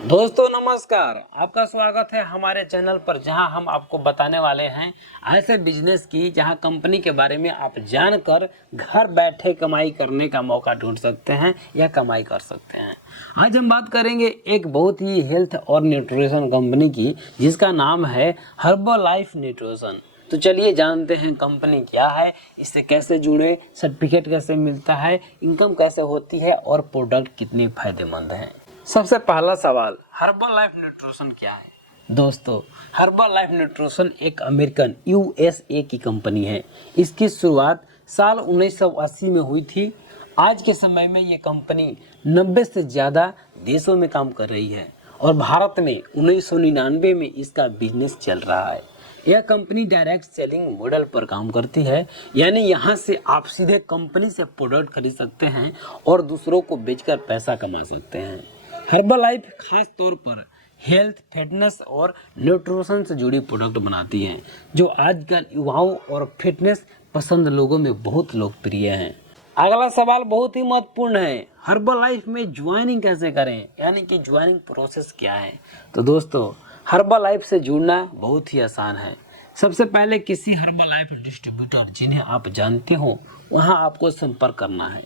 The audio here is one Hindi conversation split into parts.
दोस्तों नमस्कार, आपका स्वागत है हमारे चैनल पर जहां हम आपको बताने वाले हैं ऐसे बिजनेस की जहां कंपनी के बारे में आप जानकर घर बैठे कमाई करने का मौका ढूंढ सकते हैं या कमाई कर सकते हैं। आज हम बात करेंगे एक बहुत ही हेल्थ और न्यूट्रिशन कंपनी की जिसका नाम है हर्बलाइफ न्यूट्रिशन। तो चलिए जानते हैं कंपनी क्या है, इससे कैसे जुड़े, सर्टिफिकेट कैसे मिलता है, इनकम कैसे होती है और प्रोडक्ट कितने फायदेमंद हैं। सबसे पहला सवाल, हर्बलाइफ न्यूट्रिशन क्या है। दोस्तों, हर्बलाइफ न्यूट्रिशन एक अमेरिकन यूएसए की कंपनी है। इसकी शुरुआत साल 1980 में हुई थी। आज के समय में ये कंपनी 90 से ज़्यादा देशों में काम कर रही है और भारत में 1999 में इसका बिजनेस चल रहा है। यह कंपनी डायरेक्ट सेलिंग मॉडल पर काम करती है, यानी यहाँ से आप सीधे कंपनी से प्रोडक्ट खरीद सकते हैं और दूसरों को बेचकर पैसा कमा सकते हैं। हर्बलाइफ खास तौर पर हेल्थ, फिटनेस और न्यूट्रिशन से जुड़ी प्रोडक्ट बनाती हैं जो आजकल युवाओं और फिटनेस पसंद लोगों में बहुत लोकप्रिय हैं। अगला सवाल बहुत ही महत्वपूर्ण है, हर्बलाइफ में ज्वाइनिंग कैसे करें, यानी कि ज्वाइनिंग प्रोसेस क्या है। तो दोस्तों, हर्बलाइफ से जुड़ना बहुत ही आसान है। सबसे पहले किसी हर्बलाइफ डिस्ट्रीब्यूटर जिन्हें आप जानते हो वहां आपको संपर्क करना है,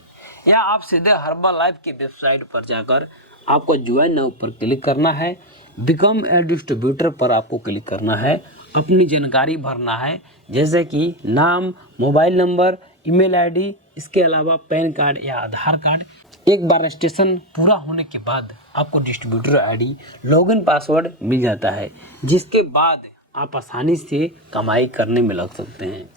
या आप सीधे हर्बलाइफ की वेबसाइट पर जाकर आपको ज्वाइन नाउ पर क्लिक करना है। बिकम ए डिस्ट्रीब्यूटर पर आपको क्लिक करना है। अपनी जानकारी भरना है, जैसे कि नाम, मोबाइल नंबर, ईमेल आईडी, इसके अलावा पैन कार्ड या आधार कार्ड। एक बार रजिस्ट्रेशन पूरा होने के बाद आपको डिस्ट्रीब्यूटर आईडी, लॉगिन पासवर्ड मिल जाता है, जिसके बाद आप आसानी से कमाई करने में लग सकते हैं।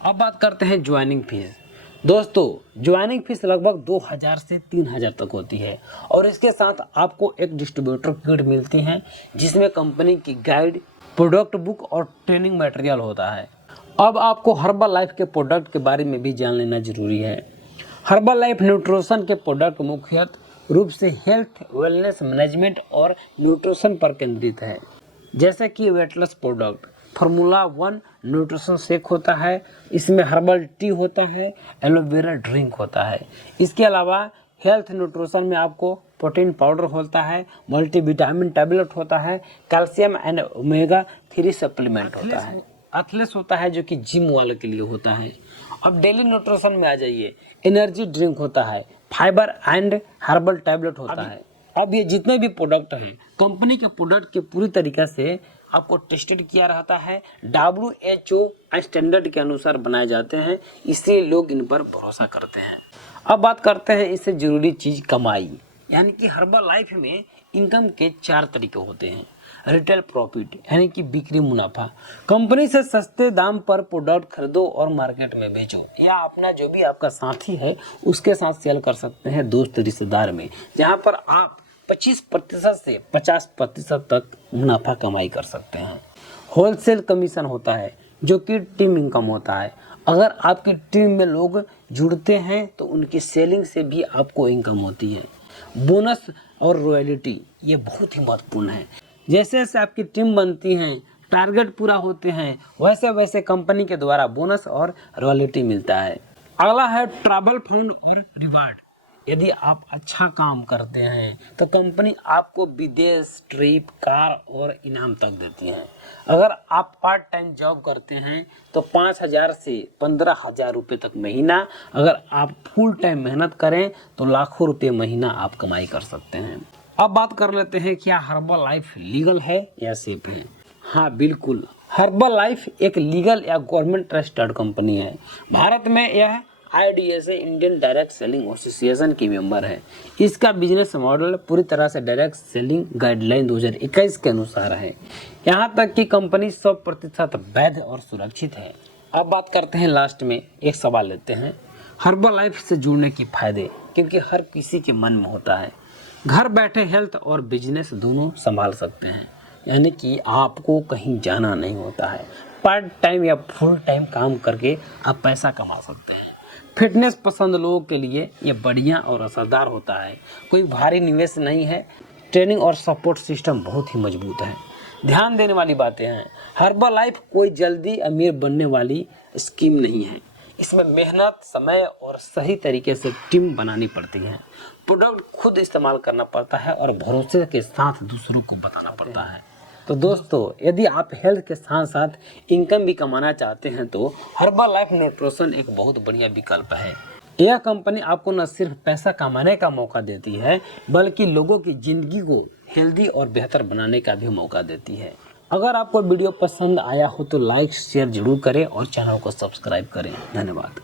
अब बात करते हैं ज्वाइनिंग फीस। दोस्तों, ज्वाइनिंग फीस लगभग 2000 से 3000 तक होती है और इसके साथ आपको एक डिस्ट्रीब्यूटर किट मिलती है जिसमें कंपनी की गाइड, प्रोडक्ट बुक और ट्रेनिंग मटेरियल होता है। अब आपको हर्बलाइफ के प्रोडक्ट के बारे में भी जान लेना जरूरी है। हर्बलाइफ न्यूट्रिशन के प्रोडक्ट मुख्यतः रूप से हेल्थ, वेलनेस मैनेजमेंट और न्यूट्रिशन पर केंद्रित है, जैसे कि weightless product, formula 1 nutrition shake होता है, इसमें हर्बल टी होता है, एलोवेरा ड्रिंक होता है। इसके अलावा हेल्थ न्यूट्रिशन में आपको प्रोटीन पाउडर होता है, मल्टीविटामिन टैबलेट होता है, कैल्शियम एंड ओमेगा 3 सप्लीमेंट होता है, एथलेस होता है जो कि जिम वालों के लिए होता है। अब डेली न्यूट्रिशन में आ जाइए, एनर्जी ड्रिंक होता है, फाइबर एंड हर्बल टैबलेट होता है। अब ये जितने भी प्रोडक्ट हैं कंपनी के प्रोडक्ट के पूरी तरीके से आपको टेस्टेड किया रहता है, WHO स्टैंडर्ड के अनुसार बनाए जाते हैं, इसलिए लोग इन पर भरोसा करते हैं। अब बात करते हैं इससे जरूरी चीज कमाई, यानी कि हर्बलाइफ में इनकम के 4 तरीके होते हैं। रिटेल प्रॉफिट, यानी कि बिक्री मुनाफा, कंपनी से सस्ते दाम पर प्रोडक्ट खरीदो और मार्केट में बेचो, या अपना जो भी आपका साथी है उसके साथ सेल कर सकते हैं दोस्त रिश्तेदार में, जहां पर आप 25% से 50% तक मुनाफा कमाई कर सकते हैं। होलसेल कमीशन होता है जो कि टीम इनकम होता है। अगर आपकी टीम में लोग जुड़ते हैं तो उनकी सेलिंग से भी आपको इनकम होती है। बोनस और रॉयल्टी, ये बहुत ही महत्वपूर्ण है। जैसे जैसे आपकी टीम बनती है, टारगेट पूरा होते हैं, वैसे वैसे कंपनी के द्वारा बोनस और रॉयल्टी मिलता है। अगला है ट्रैवल फंड और रिवार्ड। यदि आप अच्छा काम करते हैं तो कंपनी आपको विदेश ट्रिप, कार और इनाम तक देती है। अगर आप पार्ट टाइम जॉब करते हैं तो 5000 से 15000 रुपये तक महीना, अगर आप फुल टाइम मेहनत करें तो लाखों रुपये महीना आप कमाई कर सकते हैं। अब बात कर लेते हैं, क्या हर्बलाइफ लीगल है या सेफ है। हाँ बिल्कुल, हर्बलाइफ एक लीगल या गवर्नमेंट ट्रस्टेड कंपनी है। भारत में यह IDSA Indian direct selling association की मेंबर है। इसका बिजनेस मॉडल पूरी तरह से डायरेक्ट सेलिंग गाइडलाइन 2021 के अनुसार है। यहाँ तक कि कंपनी 100% वैध और सुरक्षित है। अब बात करते हैं, लास्ट में एक सवाल लेते हैं, हर्बलाइफ से जुड़ने के फायदे, क्योंकि हर किसी के मन में होता है। घर बैठे हेल्थ और बिजनेस दोनों संभाल सकते हैं, यानी कि आपको कहीं जाना नहीं होता है। पार्ट टाइम या फुल टाइम काम करके आप पैसा कमा सकते हैं। फिटनेस पसंद लोगों के लिए ये बढ़िया और असरदार होता है। कोई भारी निवेश नहीं है। ट्रेनिंग और सपोर्ट सिस्टम बहुत ही मजबूत है। ध्यान देने वाली बातें हैं, हर्बलाइफ कोई जल्दी अमीर बनने वाली स्कीम नहीं है। इसमें मेहनत, समय और सही तरीके से टीम बनानी पड़ती है। प्रोडक्ट खुद इस्तेमाल करना पड़ता है और भरोसे के साथ दूसरों को बताना पड़ता है। तो दोस्तों, यदि आप हेल्थ के साथ साथ इनकम भी कमाना चाहते हैं तो हर्बल लाइफ न्यूट्रिशन एक बहुत बढ़िया विकल्प है। यह कंपनी आपको न सिर्फ पैसा कमाने का मौका देती है, बल्कि लोगों की जिंदगी को हेल्दी और बेहतर बनाने का भी मौका देती है। अगर आपको वीडियो पसंद आया हो तो लाइक शेयर जरूर करें और चैनल को सब्सक्राइब करें। धन्यवाद।